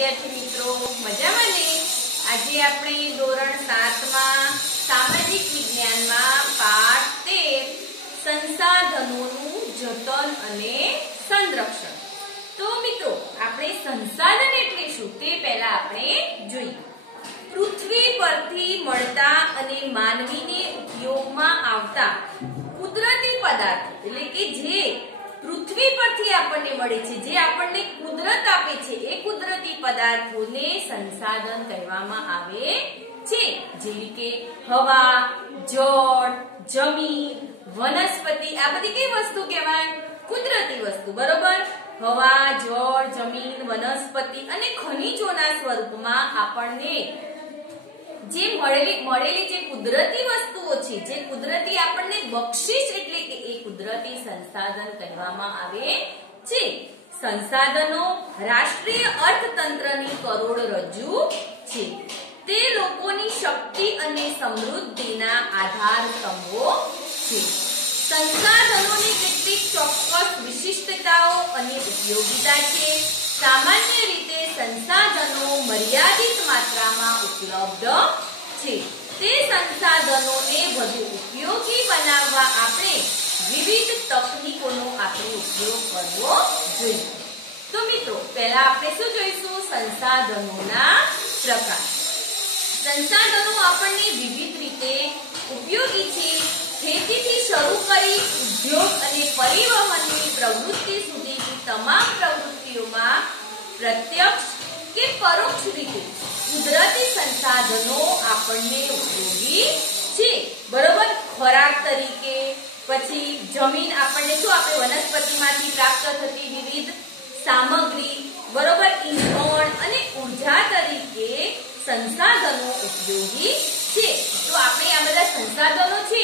વિદ્યાર્થી મિત્રો મજામાં ને? આજે આપણે ધોરણ 7 માં સામાજિક વિજ્ઞાનમાં પાઠ 13 સંસાધનોનું જતન અને સંરક્ષણ. તો મિત્રો આપણે સંસાધન એટલે શું તે પહેલા આપણે જોઈએ. પૃથ્વી પરથી મળતા અને માનવીને ઉપયોગમાં આવતા કુદરતી પદાર્થ એટલે કે જે પૃથ્વી પરથી આપણને મળે છે, જે આપણને કુદરત આપે છે, એ કુદરતી પદાર્થોને સંસાધન કહેવામાં આવે છે. જેવી કે હવા, જળ, જમીન, વનસ્પતિ, આ બધી કઈ વસ્તુ કહેવાય? કુદરતી વસ્તુ, બરોબર? હવા, જળ, જમીન, વનસ્પતિ અને ખનિજોના સ્વરૂપમાં આપણને જે મળેલી જે કુદરતી વસ્તુઓ છે, જે કુદરતી આપણને બક્ષિસ એટલે કે એ કુદરતી સંસાધન કહેવામાં આવે છે. સંસાધનો રાષ્ટ્રીય અર્થતંત્રની કરોડરજ્જુ છે. તે લોકોની શક્તિ અને સમૃદ્ધિના આધાર સ્તંભો છે. સંસાધનોની કેટલીક ચોક્કસ વિશિષ્ટતાઓ અને ઉપયોગિતા છે. સામાન્ય રીતે સંસાધનો મર્યાદિત માત્રામાં ઉપલબ્ધ છે. તે સંસાધનોને વધુ ઉપયોગી બનાવવા આપણે વિવિધ તકનીકોનો ઉપયોગ કરવો જોઈએ. તો મિત્રો પહેલા આપણે શું જોઈશું? સંસાધનોના પ્રકાર. સંસાધનો આપણને વિવિધ રીતે ઉપયોગી છે. ખેતીથી શરૂ કરી ઉદ્યોગ અને પરિવહનની પ્રવૃત્તિ સુધીની તમામ પ્રવૃત્તિઓમાં પ્રત્યક્ષ કે પરોક્ષ રીતે કુદરતી સંસાધનો આપણને ઉપયોગી છે. બરોબર? ખોરાક તરીકે, પછી જમીન આપણને શું આપે? વનસ્પતિમાંથી પ્રાપ્ત થતી વિવિધ સામગ્રી, બરોબર? ઈંધણ અને ઉર્જા તરીકે સંસાધનો ઉપયોગી છે. તો આપણે આ બધા સંસાધનો છે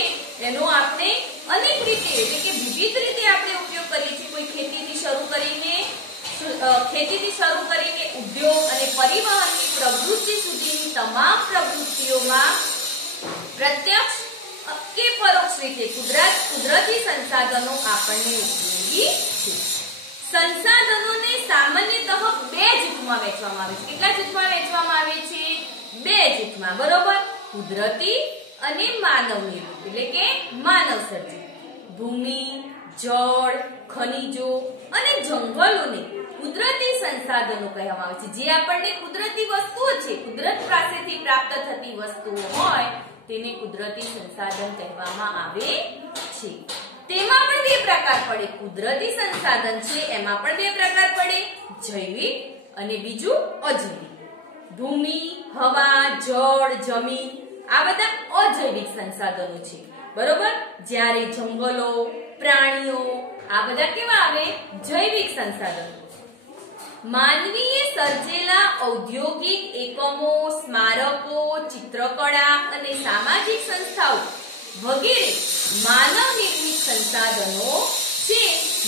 એનો આપણે અનેક રીતે એટલે કે વિવિધ રીતે આપણે ઉપયોગ કરીએ છીએ. કોઈ ખેતીથી શરૂ કરીને ઉદ્યોગ અને પરિવહનની પ્રવૃત્તિ સુધીની તમામ પ્રવૃત્તિઓમાં પ્રત્યક્ષ કે પરોક્ષ રીતે કુદરતી સંસાધનો આપણને ઉપયોગી છે. સંસાધનોને સામાન્યતઃ બે જૂથમાં વહેંચવામાં આવે છે. કેટલા જૂથમાં વહેંચવામાં આવે છે? બે જૂથમાં, બરોબર? કુદરતી અને માનવ નિર્મિત એટલે કે માનવ સર્જિત. ભૂમિ, જળ, ખનિજો અને જંગલોને કુદરતી સંસાધનો કહેવામાં આવે છે. જે આપણને કુદરતી વસ્તુઓ છે, કુદરત પાસેથી પ્રાપ્ત થતી વસ્તુઓ હોય તેને કુદરતી સંસાધન કહેવામાં આવે છે. તેમાં પણ બે પ્રકાર પડે. કુદરતી સંસાધન છે એમાં પણ બે પ્રકાર પડે, જૈવિક અને બીજું અજૈવિક. ભૂમિ, હવા, જળ, જમીન આ બધા અજૈવિક સંસાધનો છે, બરોબર? જ્યારે જંગલો, પ્રાણીઓ આ બધા કેવા આવે? જૈવિક સંસાધનો. માનવીએ સર્જેલા ઔદ્યોગિક એકમો, સ્મારકો, ચિત્રકળા અને સામાજિક સંસ્થાઓ વગેરે માનવ નિર્મિત સંસાધનો છે.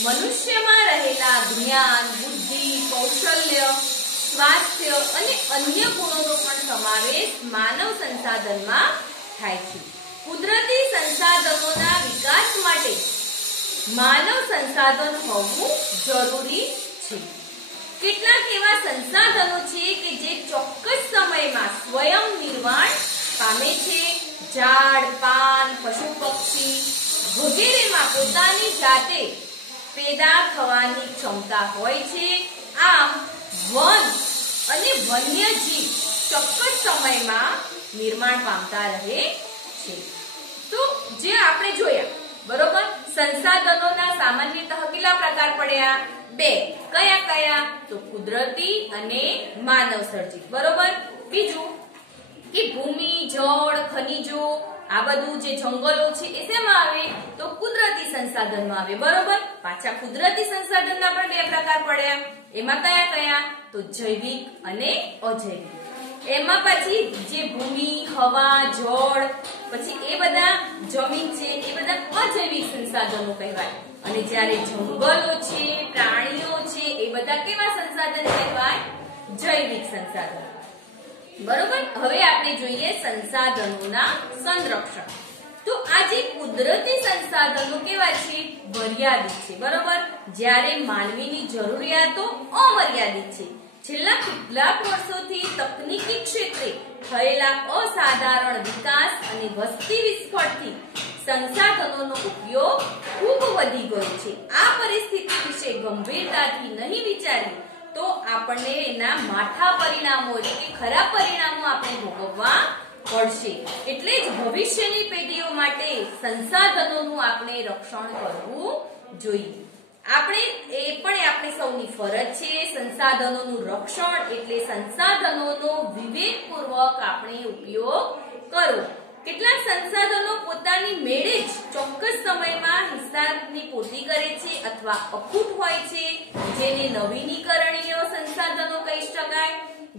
મનુષ્યમાં રહેલા જ્ઞાન, બુદ્ધિ, કૌશલ્ય, સ્વાસ્થ્ય અને અન્ય ગુણોનો પણ સમાવેશ માનવ સંસાધનમાં થાય છે. કુદરતી સંસાધનોના વિકાસ માટે માનવ સંસાધન હોવું જરૂરી છે. કેટલાક એવા સંસાધનો છે કે જે ચોક્કસ સમયમાં સ્વયં નિર્માણ પામે છે. ઝાડ, પાન, પશુ પક્ષી વગેરેમાં પોતાની જાતે પેદા થવાની ક્ષમતા હોય છે. આમ વન અને વન્યજીવ ચોક્કસ સમયમાં નિર્માણ પામતા રહે છે. તો જે આપણે જોયા, બરોબર? સંસાધનોના સામાન્યતઃ કેટલા પ્રકાર પડ્યા? બે. કયા કયા? તો કુદરતી અને માનવ સર્જિત, બરોબર? બીજું કે ભૂમિ, જળ, ખનિજો આ બધું જે જંગલો છે એ શેમાં આવે? તો કુદરતી સંસાધનમાં આવે, બરોબર? પાછા કુદરતી સંસાધનના પણ બે પ્રકાર પડ્યા. એમાં કયા કયા? તો જૈવિક અને અજૈવિક. એમાં પછી જે ભૂમિ, હવા, જળ, પછી એ બધા જમીન છે એ બધા અજૈવિક સંસાધનો કહેવાય. અને જ્યારે જંગલો છે, પ્રાણીઓ છે એ બધા કેવા સંસાધન કહેવાય? જૈવિક સંસાધન, બરોબર? હવે આપણે જોઈએ સંસાધનોના સંરક્ષણ. તો આ જે કુદરતી સંસાધનો કેવા છે? મર્યાદિત છે, બરોબર? જ્યારે માનવીની જરૂરિયાતો અમર્યાદિત છે. છેલ્લા કેટલાક વર્ષોથી તકનીકી ક્ષેત્રે થયેલા અસાધારણ વિકાસ અને વસ્તી વિસ્ફોટથી સંસાધનોનો ઉપયોગ ખૂબ વધી ગયો છે. આ પરિસ્થિતિ વિશે ગંભીરતાથી નહીં વિચારીએ તો આપણને એના માઠા પરિણામો એટલે કે ખરાબ પરિણામો આપણે ભોગવવા પડશે. એટલે જ ભવિષ્યની પેઢીઓ માટે સંસાધનોનું આપણે રક્ષણ કરવું જોઈએ. આપણે સૌની ફરજ છે સંસાધનોનું રક્ષણ એટલે સંસાધનોનો વિવેકપૂર્વક આપણે ઉપયોગ કરવો. કેટલાક સંસાધનો પોતાની મેળે જ ચોક્કસ સમયમાં હિસાબની પૂર્તિ કરે છે અથવા અખૂટ હોય છે, જેને નવીનીકરણીય સંસાધનો કહી શકાય.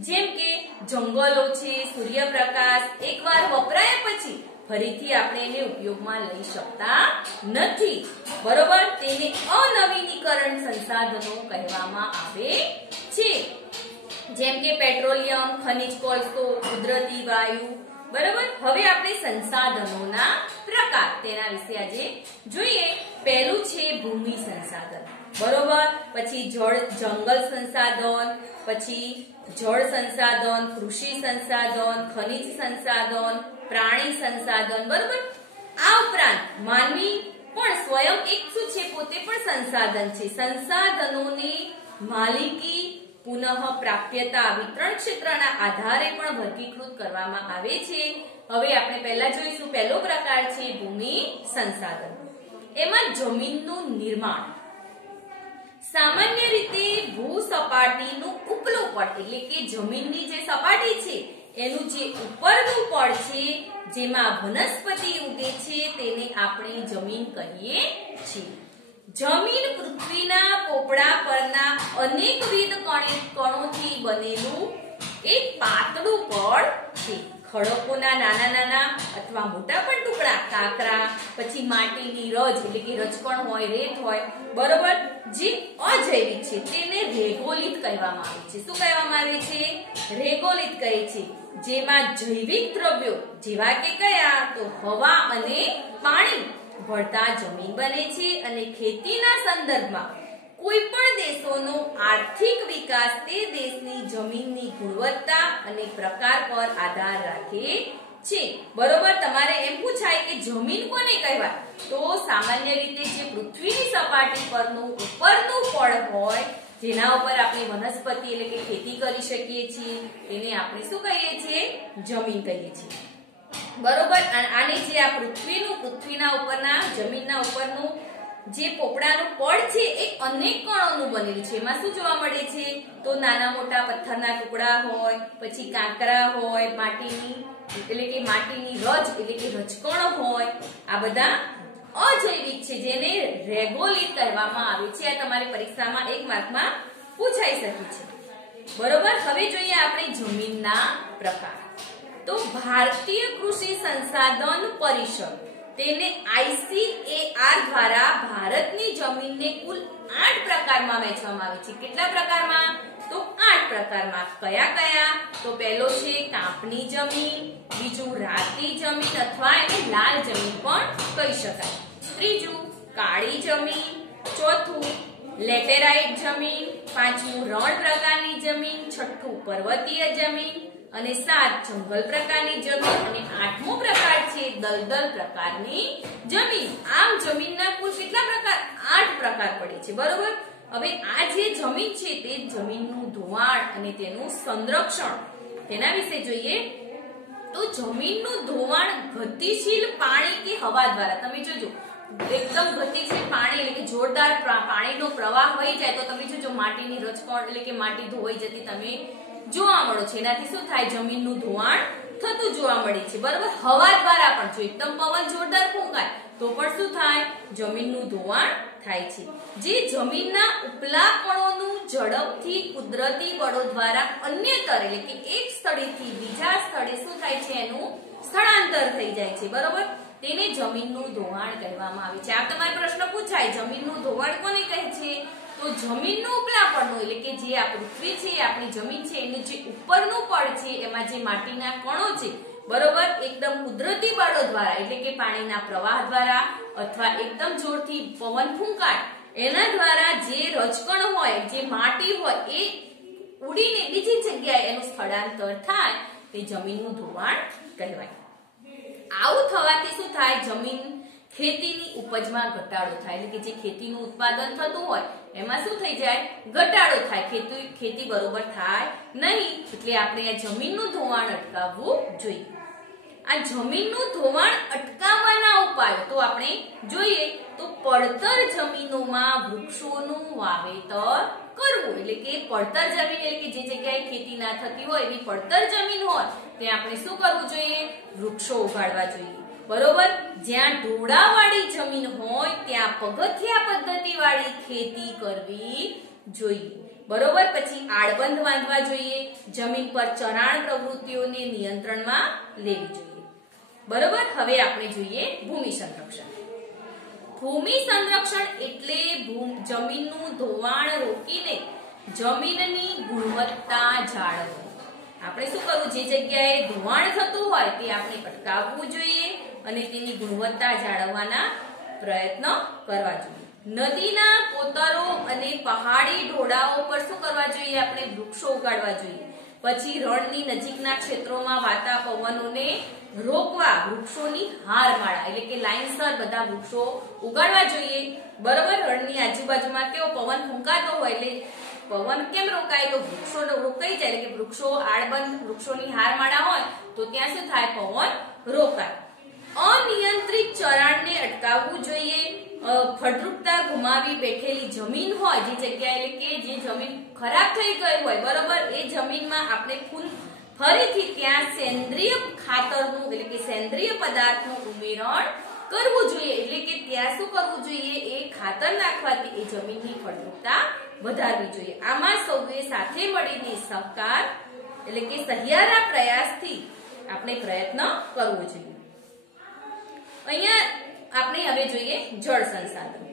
જેમ કે જંગલો છે, સૂર્યપ્રકાશ એકવાર વપરાયા પછી ફરીથી આપણે એને ઉપયોગમાં લઈ શકતા નથી, બરોબર. તેને અનવીનીકરણ સંસાધનો કહેવામાં આવે છે. જેમ કે પેટ્રોલિયમ, ખનિજ કોલસો, કુદરતી વાયુ, બરોબર. હવે આપણે સંસાધનોના પ્રકાર તેના વિશે આજે જોઈએ. પહેલું છે ભૂમિ સંસાધન, બરોબર. પછી જંગલ સંસાધન, પછી જળ સંસાધન, કૃષિ સંસાધન, ખનિજ સંસાધન, પ્રાણી સંસાધન, બરોબર. આ ઉપરાંત માનવી પણ સ્વયં એક શું છે, પોતે પણ સંસાધન છે. સંસાધનોની માલિકી, પુનઃ પ્રાપ્યતા, વિતરણ ક્ષેત્રના આધારે પણ વર્ગીકૃત કરવામાં આવે છે. હવે આપણે પહેલા જોઈશું. પહેલો પ્રકાર છે ભૂમિ સંસાધન. એમાં જમીનનું નિર્માણ. સામાન્ય રીતે ભૂસપાટીનું ઉપલું પડ એટલે કે જમીનની જે સપાટી છે એનું જે ઉપરનું પડ છે જેમાં વનસ્પતિ ઉગે છે તેને આપણે જમીન કહીએ છીએ. જમીન પૃથ્વીના પોપડા પરના અનેકવિધ કણોથી બનેલું એક પાતળું પડ છે. ખડકોના નાના નાના અથવા મોટા પણ ટુકડા, કાંકરા, પછી માટીની રજ એટલે કે રજકણ હોય, રેત હોય, બરોબર, જે અજૈવિક છે તેને રેગોલિત કહેવામાં આવે છે. શું કહેવામાં આવે છે? રેગોલિત કહે છે. જેમાં જૈવિક દ્રવ્યો જેવા કે કયા તો હવા અને પાણી ભળતા જમીન બને છે. અને ખેતીના સંદર્ભમાં કોઈ પણ દેશોનો આર્થિક વિકાસ તે દેશની જમીનની ગુણવત્તા અને પ્રકાર પર આધાર રાખે છે, બરોબર. તમારે એમ પૂછાય કે જમીન કોને કહેવાય? તો સામાન્ય રીતે જે પૃથ્વીની સપાટી પરનું ઉપરનું પડ હોય જેના ઉપર આપણે વનસ્પતિ એટલે કે ખેતી કરી શકીએ છીએ તેને આપણે શું કહીએ છીએ? જમીન કહીએ છીએ, બરોબર. આને જે આ પૃથ્વીના ઉપરના જમીનના ઉપરનું જે પોપડાનું પડ છે એ અનેક કણોનું બનેલું છે. એમાં શું જોવા મળે છે? તો નાના મોટા પથ્થરના ટુકડા હોય, પછી કાંકરા હોય, માટીની રજ એટલે કે રજકણ હોય. આ બધા અજૈવિક છે જેને રેગોલિત કહેવામાં આવે છે. આ તમારી પરીક્ષામાં 1 માર્કમાં પૂછાઈ શકે છે, બરોબર. હવે જોઈએ આપણે જમીનના પ્રકાર. તો ભારતીય કૃષિ સંસાધન પરિષદ તેને ICAR દ્વારા ભારતની જમીનને કુલ 8 પ્રકારમાં વહેંચવામાં આવે છે. કેટલા પ્રકારમાં? તો 8 પ્રકારમાં. કયા કયા? તો પહેલો છે કાંપની જમીન, બીજું રાતી જમીન અથવા એને લાલ જમીન પણ કહી શકાય, ત્રીજું કાળી જમીન, ચોથું લેટેરાઇટ જમીન, પાંચમું રણ પ્રકારની જમીન, છઠ્ઠું પર્વતીય જમીન અને 7 જંગલ પ્રકારની જમીન અને 8મો પ્રકાર છે દલદલ પ્રકારની જમીન. આમ જમીનના કુલ કેટલા પ્રકાર? 8 પ્રકાર પડે છે, બરોબર. હવે આ જે જમીન છે તે જમીનનું ધોવાણ અને તેનું સંરક્ષણ તેના વિશે જોઈએ. તો જમીનનું ધોવાણ ગતિશીલ પાણી કે હવા દ્વારા. તમે જોજો એકદમ ગતિશીલ પાણી એટલે કે જોરદાર પાણીનો પ્રવાહ વહી જાય તો તમે જોજો માટીની રજકણ એટલે કે માટી ધોવાઈ જતી તમે જોવા મળે છે. એનાથી શું થાય? જમીનનું ધોવાણ થતું જોવા મળે છે, બરોબર. હવા દ્વારા પણ જો એકદમ પવન જોરદાર ફૂંકાય તો પણ શું થાય? જમીનનું ધોવાણ થાય છે. જે જમીનના ઉપલા કણોનું ઝડપથી કુદરતી બળો દ્વારા અન્યત્ર એટલે કે એક સ્થળેથી બીજા સ્થળે શું થાય છે? એનું સ્થળાંતર થઈ જાય છે, બરોબર. તેને જમીનનું ધોવાણ કહેવામાં આવે છે. આ તમારો પ્રશ્ન પૂછાય જમીનનું ધોવાણ કોને કહે છે? તો જમીનનું ઉપલા પડનું એટલે કે જે આ પૃથ્વી છે આપણી જમીન છે એનું જે ઉપરનું પડ છે એમાં જે માટીના કણો છે, બરોબર, એકદમ કુદરતી બળો દ્વારા એટલે કે પાણીના પ્રવાહ દ્વારા અથવા એકદમ જોરથી પવન ફૂંકાય એના દ્વારા જે રજકણ હોય, જે માટી હોય એ ઉડીને બીજી જગ્યાએ એનું સ્થળાંતર થાય તે જમીનનું ધોવાણ કહેવાય. આવું થવાથી શું થાય? જમીન ખેતીની ઉપજમાં ઘટાડો થાય, એટલે કે જે ખેતીનું ઉત્પાદન થતું હોય એમાં શું થઈ જાય? ઘટાડો થાય. ખેતી બરોબર થાય નહીં. એટલે આપણે આ જમીનનું ધોવાણ અટકાવવું જોઈએ. આ જમીનનું ધોવાણ અટકાવવાના ઉપાયો તો આપણે જોઈએ તો પડતર જમીનોમાં વૃક્ષોનું વાવેતર કરવું. એટલે કે પડતર જમીન એટલે કે જે જગ્યાએ ખેતી ના થતી હોય એવી પડતર જમીન હોય ત્યાં આપણે શું કરવું જોઈએ? વૃક્ષો ઉગાડવા જોઈએ. બરોબર. જ્યાં ઢોળાવાળી જમીન હોય ત્યાં પગથિયા પદ્ધતિવાળી ખેતી કરવી જોઈએ. બરોબર. પછી આડબંધ બાંધવા જોઈએ. જમીન પર ચરાણ પ્રવૃત્તિઓને નિયંત્રણમાં લેવી જોઈએ. બરોબર. હવે આપણે જોઈએ ભૂમિ સંરક્ષણ. ભૂમિ સંરક્ષણ એટલે જમીનનું ધોવાણ રોકીને જમીનની ગુણવત્તા જાળવવી. આપણે શું કરવું? જે જગ્યાએ ધોવાણ થતું હોય તે આપણે અટકાવવું જોઈએ અને તેની ગુણવત્તા જાળવવાના પ્રયત્ન કરવા જોઈએ. નદીના કોતરો અને પહાડી ઢોળાવો પર શું કરવા જોઈએ? આપણે વૃક્ષો ઉગાડવા જોઈએ. પછી રણની નજીકના ક્ષેત્રોમાં વાતા પવનોને રોકવા વૃક્ષોની હારમાળા એટલે કે લાઈનસર બધા વૃક્ષો ઉગાડવા જોઈએ. બરોબર. રણની આજુબાજુમાં કેવો પવન ફૂંકાતો હોય એટલે પવન કેમ રોકાય? તો વૃક્ષો રોકાઈ જાય. એટલે કે વૃક્ષો આડબંધ વૃક્ષોની હારમાળા હોય તો ત્યાં શું થાય? પવન રોકાય. અનિયંત્રિત ચરાણને અટકાવવું જોઈએ. ફળદ્રુપતા ગુમાવી બેઠેલી જમીન હોય જે જગ્યાએ એટલે કે જે જમીન ખરાબ થઈ ગઈ હોય બરોબર એ જમીનમાં આપણે ફરીથી ત્યાં સેન્દ્રિય ખાતરનું એટલે કે સેન્દ્રિય પદાર્થનું ઉમેરણ કરવું જોઈએ. એટલે કે ત્યાં શું કરવું જોઈએ? એ ખાતર નાખવાથી એ જમીનની ફળદ્રુપતા વધારવી જોઈએ. આમાં સૌએ સાથે મળીને સહકાર એટલે કે સહિયારા પ્રયાસથી આપણે પ્રયત્ન કરવો જોઈએ. અહીંયા આપણે હવે જોઈએ જળ સંસાધન.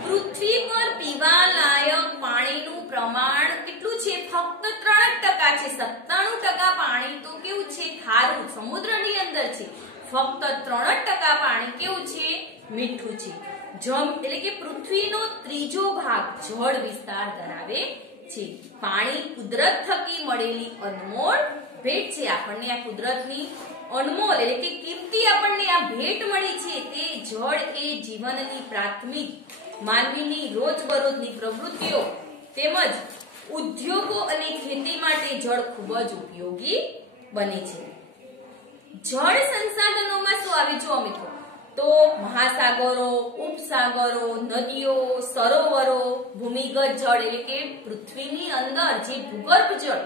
પૃથ્વી પર પીવા લાયક પાણીનું પ્રમાણ કેટલું છે? ફક્ત 3% છે. 97% પાણી તો કેવું છે? ખારું સમુદ્રની અંદર છે. ફક્ત 3% પાણી કેવું છે? મીઠું છે. એટલે કે પૃથ્વીનો ત્રીજો ભાગ જળ વિસ્તાર ધરાવે છે. પાણી કુદરત થકી મળેલી અનમોલ ભેટ છે. આપણને આ કુદરતની અનમોલ એટલે કે કિંમતી આપણને આ ભેટ મળી છે. તે જળ એ જીવનની પ્રાથમિક માનવીની રોજબરોજની પ્રવૃત્તિઓ તેમજ ઉદ્યોગો અને ખેતી માટે જળ ખૂબ જ ઉપયોગી બને છે. જળ સંસાધનોમાં શું આવે જો મિત્રો? તો મહાસાગરો, ઉપસાગરો, નદીઓ, સરોવરો, ભૂમિગત જળ એટલે કે પૃથ્વીની અંદર જે ભૂગર્ભ જળ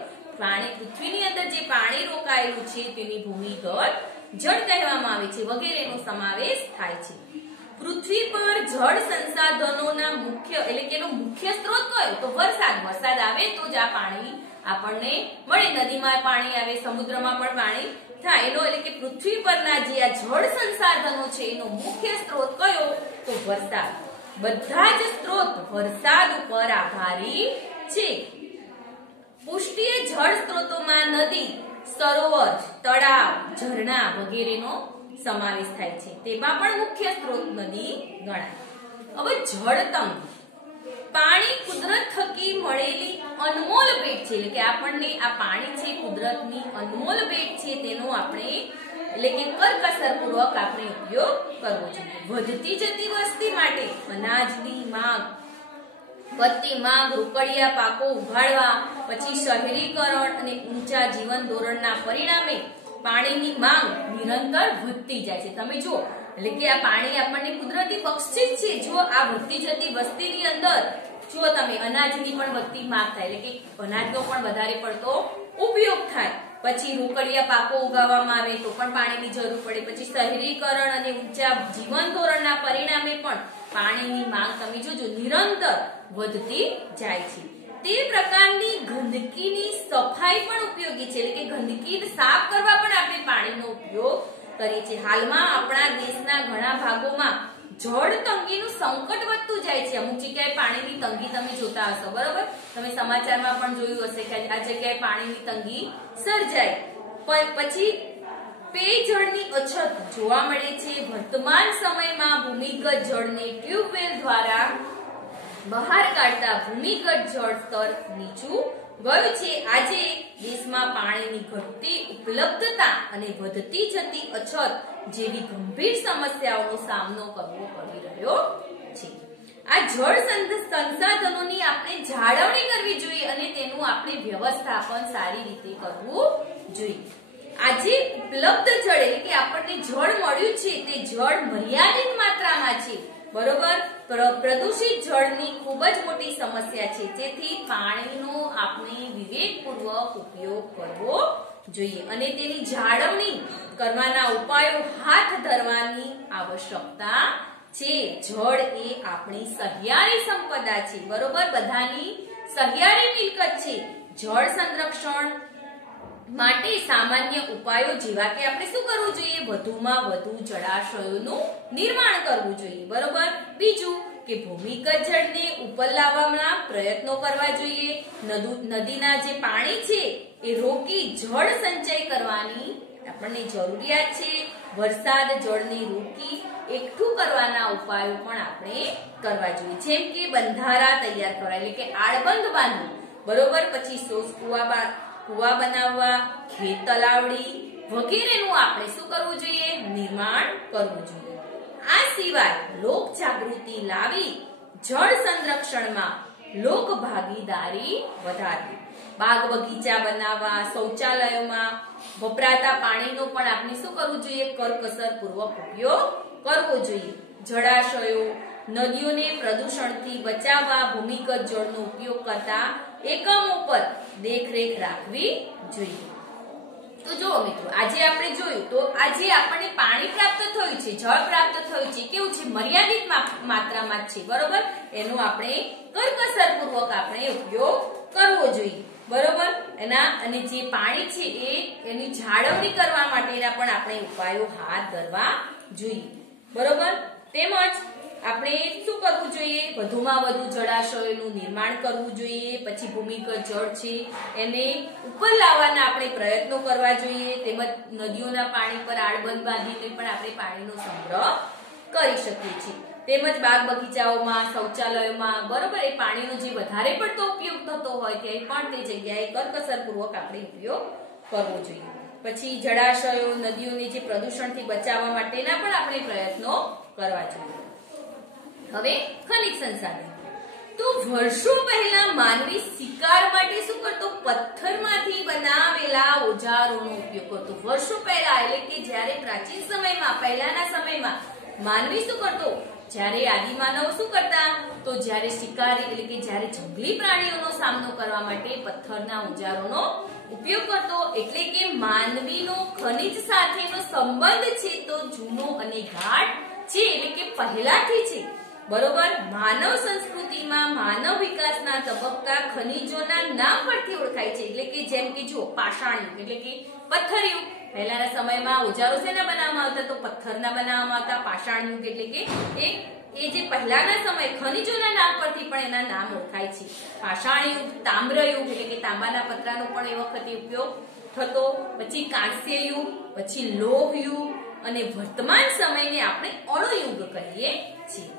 પૃથ્વીની અંદર જે પાણી રોકાયેલું છે તેની ભૂમિગત જળ કહેવામાં આવે છે વગેરેનો સમાવેશ થાય છે. પૃથ્વી પર જળ સંસાધનોના મુખ્ય એટલે કે એનો મુખ્ય સ્ત્રોત કયો? તો વરસાદ આવે તો જ આ પાણી આપણને મળે. નદીમાં પાણી આવે, સમુદ્રમાં પણ પાણી થાય. એનો એટલે કે પૃથ્વી પરના જે આ જળ સંસાધનો છે એનો મુખ્ય સ્ત્રોત કયો? તો વરસાદ. બધા જ સ્ત્રોત વરસાદ ઉપર આધારી છે. પુષ્ટિય જળ સ્ત્રોતોમાં નદી, સરોવર, તળાવ, ઝરણા વગેરેનો સમાવેશ થાય છે. તેમાં પણ મુખ્ય સ્ત્રોત નદી ગણાય. હવે જળતંગી. પાણી કુદરત થકી મળેલી અનમોલ ભેટ છે. એટલે કે આપણને આ પાણી છે કુદરતની અનમોલ ભેટ છે તેનો આપણે એટલે કે કરકસરપૂર્વક આપણે ઉપયોગ કરવો જોઈએ. વધતી જતી વસ્તી માટે અનાજની માંગ, વધતી માંગ, રોકડિયા પાકો ઉગાડવા, પછી શહેરીકરણ અને ઊંચા જીવન ધોરણના પરિણામે પાણીની માંગ નિરંતર વધતી જાય છે. તમે જુઓ એટલે કે આ પાણી આપણને કુદરતી બક્ષિસ છે. જો આ વધતી જતી વસ્તીની અંદર જો તમે અનાજની પણ વધતી માંગ થાય એટલે કે અનાજનો પણ વધારે પડતો ઉપયોગ થાય. પછી રોકડિયા પાકો ઉગાવવામાં આવે તો પણ પાણીની જરૂર પડે. પછી શહેરીકરણ અને ઊંચા જીવન ધોરણના પરિણામે પણ પાણીની માંગ તમે જોજો નિરંતર વધતી જાય છે. તે પ્રકારની ગંદકીની સફાઈ પણ ઉપયોગી છે. એટલે કે ગંદકીને સાફ કરવા પણ આપણે પાણીનો ઉપયોગ કરીએ છીએ. હાલમાં આપણા દેશના ઘણા ભાગોમાં જળ તંગીનું સંકટ વધતું જાય છે. અમુક જગ્યાએ પાણીની તંગી તમે જોતા હશો બરોબર. તમે સમાચારમાં પણ જોયું હશે કે આ જગ્યાએ પાણીની તંગી સર્જાય. પછી પેયજળની અછત જોવા મળે છે. વર્તમાન સમયમાં ભૂમિગત જળને ટ્યુબવેલ દ્વારા બહાર કાઢતા ભૂમિગત જળ સ્તર નીચું ગયું છે. આજે દેશમાં પાણીની ઘટતી ઉપલબ્ધતા અને વધતી જતી અછત જેવી ગંભીર સમસ્યાઓનો સામનો કરવો પડી રહ્યો છે. આ જળ સંસાધનોની આપણે જાળવણી કરવી જોઈએ અને તેનું આપણે વ્યવસ્થાપન સારી રીતે કરવું જોઈએ. આજે ઉપલબ્ધ જળ એટલે કે આપણને જળ મળ્યું છે તે જળ મર્યાદિત માત્રામાં છે, બરોબર. પ્રદૂષિત જળની ખૂબ જ મોટી સમસ્યા છે, જેથી પાણીનો આપણે વિવેકપૂર્વક ઉપયોગ કરવો જોઈએ અને તેની જાળવણી કરવાના ઉપાયો હાથ ધરવાની આવશ્યકતા છે. જળ એ આપણી સહિયારી સંપદા છે, બરોબર. બધાની સહિયારી મિલકત છે. જળ સંરક્ષણ માટે સામાન્ય ઉપાયો જેવા કે આપણે શું કરવું જોઈએ? વધુમાં વધુ જળાશયોનું નિર્માણ કરવું જોઈએ, બરોબર. બીજું કે ભૂમિગત જળને ઉપર લાવવાના પ્રયત્નો કરવા જોઈએ. નદીના જે પાણી છે એ રોકી જળ સંચય કરવાની આપણને જરૂરિયાત છે. વરસાદ જળને રોકી એકઠું કરવાના ઉપાયો પણ આપણે કરવા જોઈએ, જેમ કે બંધારા તૈયાર કરવા એટલે કે આળબંધ બાંધવું, બરોબર. પછી કુવા બનાવવા, ખેત તલાવડી વગેરેનું આપણે શું કરવું જોઈએ? નિર્માણ કરવું જોઈએ. આ સિવાય લોક જાગૃતિ લાવી જળ સંરક્ષણમાં લોક ભાગીદારી વધારવી. બાગ બગીચા બનાવવા, શૌચાલયોમાં વપરાતા પાણીનો પણ આપણે શું કરવું જોઈએ? કરકસર પૂર્વક ઉપયોગ કરવો જોઈએ. જળાશયો, નદીઓને પ્રદૂષણથી બચાવવા ભૂમિગત જળનો ઉપયોગ કરતા એકમો પર દેખરેખ રાખવી જોઈએ. તો જો મિત્રો, આજે આપણે જોયું તો આજે આપણને પાણી પ્રાપ્ત થયું છે, જળ પ્રાપ્ત થયું છે, કેવું છે? મર્યાદિત માત્રામાં જ છે, બરોબર. એનો આપણે કરકસર પૂર્વક આપણે ઉપયોગ કરવો જોઈએ, બરોબર. અને જે પાણી છે એની જાળવણી કરવા માટેના પણ આપણે ઉપાયો હાથ ધરવા જોઈએ, બરોબર. તેમજ આપણે શું કરવું જોઈએ? વધુમાં વધુ જળાશયોનું નિર્માણ કરવું જોઈએ. પછી ભૂમિગત જળ છે એને ઉપર લાવવાના આપણે પ્રયત્નો કરવા જોઈએ. તેમજ નદીઓના પાણી પર આળબંધ બાંધીને પણ આપણે પાણીનો સંગ્રહ કરી શકીએ છીએ. તેમજ બાગ બગીચાઓમાં, શૌચાલયોમાં, બરોબર, એ પાણીનો જે વધારે પડતો ઉપયોગ થતો હોય ત્યાં પણ તે જગ્યાએ કરકસર પૂર્વક આપણે ઉપયોગ કરવો જોઈએ. પછી જળાશયો, નદીઓને જે પ્રદૂષણથી બચાવવા માટેના પણ આપણે પ્રયત્નો કરવા જોઈએ. હવે ખનિજ સંસાધન. તો વર્ષો પહેલા માનવી શિકાર માટે શું કરતો? પથ્થરમાંથી બનાવેલા ઓજારોનો ઉપયોગ કરતો. વર્ષો પહેલા એટલે કે જ્યારે પ્રાચીન સમયમાં, પહેલાના સમયમાં માનવી શું કરતો? જ્યારે આદિમાનવ શું કરતા? તો જ્યારે શિકારી એટલે કે જ્યારે જંગલી પ્રાણીઓનો સામનો કરવા માટે પથ્થરના ઓજારોનો ઉપયોગ કરતો. એટલે કે માનવીનો ખનિજ સાથેનો સંબંધ છે તો જૂનો અને ગાઢ છે, એટલે કે પહેલાથી છે, બરોબર. માનવ સંસ્કૃતિમાં માનવ વિકાસના તબક્કા ખનિજોના નામ પરથી ઓળખાય છે. એટલે કે જેમ કે જો પાષાણયુગ એટલે કે પથ્થરયુગ, પહેલાના સમયમાં ઓજારો શેના બનાવવામાં આવતા? તો પથ્થરના બનાવવામાં આવતા. પાષાણયુગ એટલે કે એ જે પહેલાના સમય ખનિજોના નામ પરથી પણ એના નામ ઓળખાય છે. પાષાણયુગ, તામ્રયુગ એટલે કે તાંબાના પતરાનો પણ એ વખતે ઉપયોગ થતો. પછી કાંસ્યયુગ, પછી લોહયુગ અને વર્તમાન સમયને આપણે અણુયુગ કહીએ છીએ.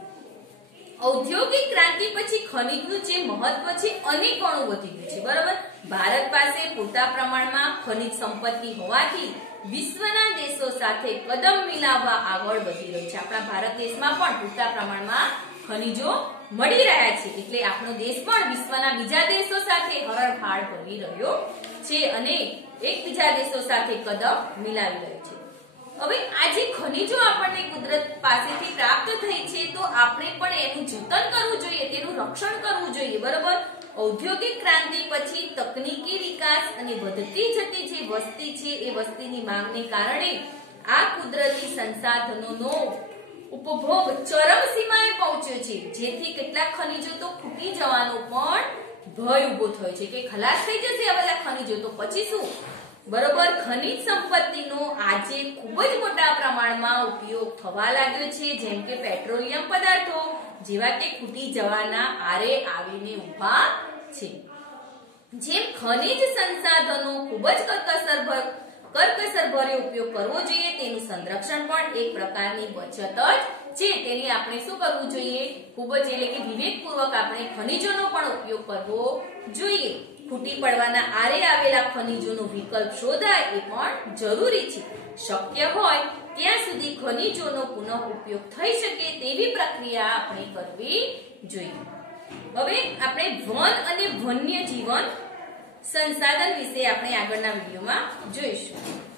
ઔદ્યોગિક ક્રાંતિ પછી ખનિજનું જે મહત્વ છે અનેક ગણું વધી ગયું છે, બરોબર. ભારત પાસે પૂરતા પ્રમાણમાં ખનિજ સંપત્તિ હોવાથી વિશ્વના દેશો સાથે કદમ મિલાવવા આગળ વધી રહ્યું છે. આપણા ભારત દેશમાં પણ પૂરતા પ્રમાણમાં ખનિજો મળી રહ્યા છે, એટલે આપણો દેશ પણ વિશ્વના બીજા દેશો સાથે હરણફાળ કરી રહ્યો છે અને એકબીજા દેશો સાથે કદમ મિલાવી રહ્યો છે. હવે આ જે ખનિજો આપણને કુદરત પાસેથી પ્રાપ્ત થઈ છે તો આપણે પણ એનું જતન કરવું જોઈએ, તેનું રક્ષણ કરવું જોઈએ, બરોબર. ઔદ્યોગિક ક્રાંતિ પછી તકનીકી વિકાસ અને વધતી જતી જે વસ્તી છે એ વસ્તીની માંગને કારણે આ કુદરતી સંસાધનોનો ઉપભોગ ચરમસીમાએ પહોંચ્યો છે, જેથી કેટલાક ખનિજો તો ખૂટી જવાનો પણ ભય ઉભો થયો છે કે ખલાસ થઈ જશે આ બધા ખનિજો તો પછી શું, બરોબર. ખનિજ સંપત્તિનો આજે ખૂબ જ મોટા પ્રમાણમાં ઉપયોગ થવા લાગ્યો છે, જેમ કે પેટ્રોલિયમ પદાર્થો જેવા કે ખૂટી જવાના આરે આવીને ઊભા છે. જેમ ખનિજ સંસાધનો ખૂબ જ કરકસરભર્યો ઉપયોગ કરવો જોઈએ, તેનું સંરક્ષણ પણ એક પ્રકારની બચત જ છે તેની આપણે શું કરવું જોઈએ? ખૂબ જ એટલે કે વિવેકપૂર્વક આપણે ખનિજોનો પણ ઉપયોગ કરવો જોઈએ. ખૂટી પડવાના આરે આવેલા ખનિજોનો વિકલ્પ શોધાય એ પણ જરૂરી છે. શક્ય હોય ત્યાં સુધી ખનિજોનો પુનઃ ઉપયોગ થઈ શકે તેવી પ્રક્રિયા આપણે કરવી જોઈએ. હવે આપણે વન અને વન્ય જીવન સંસાધન વિશે આપણે આગળના વિડીયોમાં જોઈશું.